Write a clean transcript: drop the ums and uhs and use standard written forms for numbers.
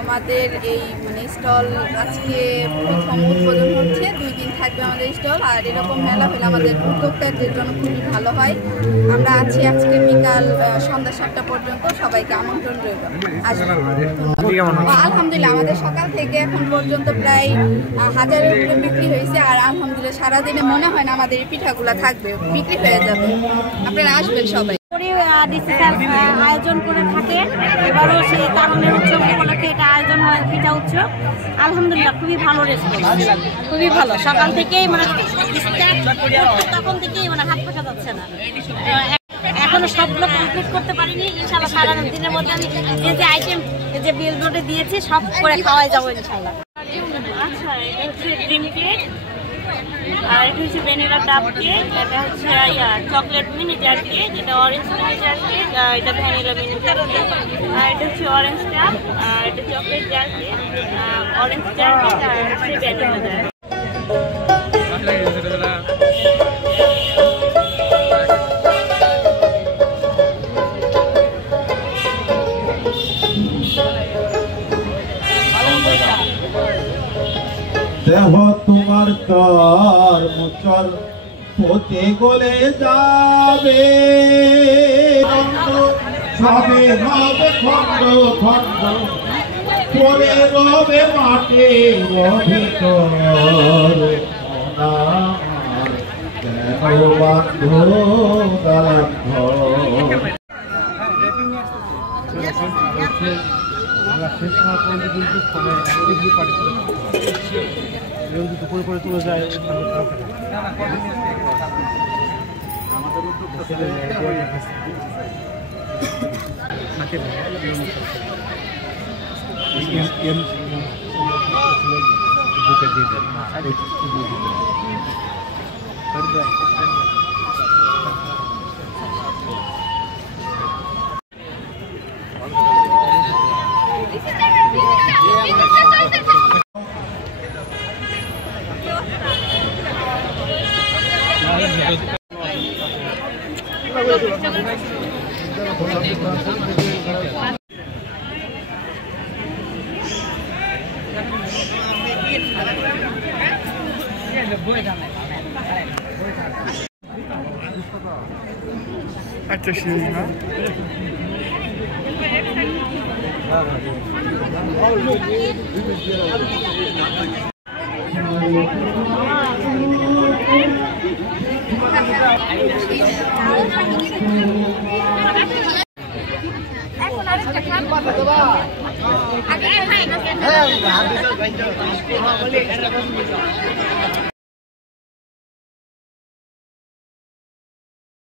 আমাদের এই মানে স্টল আজকে প্রথম উদ্বোধন হচ্ছে, 2 দিন থাকবে আমাদের স্টল। আর এরকম মেলা হলে আমাদের উদ্যোক্তাদের জন্য খুবই ভালো হয়। আমরা আছি আজকে বিকাল সন্ধ্যা 7টা পর্যন্ত, সবাইকে আমন্ত্রণ রইল। আলহামদুলিল্লাহ আমাদের সকাল থেকে এখন পর্যন্ত প্রায় 1000-এর উপরে বিক্রি হয়েছে। আর আলহামদুলিল্লাহ সারাদিনে মনে হয় না আমাদের এই পিঠাগুলো থাকবে, বিক্রি হয়ে যাবে। আপনারা আসবেন সবাই। আয়োজন করে থাকে, এবারও সেই কারণের উৎসব উপলক্ষে এটা আয়োজন হয় পিঠা উৎসব। আলহামদুলিল্লাহ খুবই ভালো রেসপন্স, খুবই ভালো। সকাল থেকেই মানে তখন থেকেই মানে হাত পাকা যাচ্ছে না। এখনো সবগুলো কমপ্লিট করতে পারিনি, ইনশাল্লাহ সারা দিনের মধ্যে আমি যে আইটেম যে বিল বোর্ডে দিয়েছি সব করে খাওয়াই যাবো ইনশাল্লাহ। আচ্ছা, এটা হচ্ছে ড্রিম কেক, আর এটা হচ্ছে ভ্যানিলা ডাব কেক, এটা হচ্ছে চকলেট মিনি জার কেক, এটা অরেঞ্জ মিনি জার কেক, এটা ভ্যানিলা মিনি জার কেক, আর এটা হচ্ছে অরেঞ্জ ডাব, আর এটা chocolate jar cake, orange jar cake, আর হচ্ছে ভ্যানিলা জার। দেহ তোমার কর্মচল পথে গলে যাবে, সবে হবে খন্ড খন্ড পরে রবে মাঠে ভিতর। কেন বান্ধ দালান দুপুরে করে তুলে যায়। একটা সিঁড়ি না এখন আরেকটা খান আগে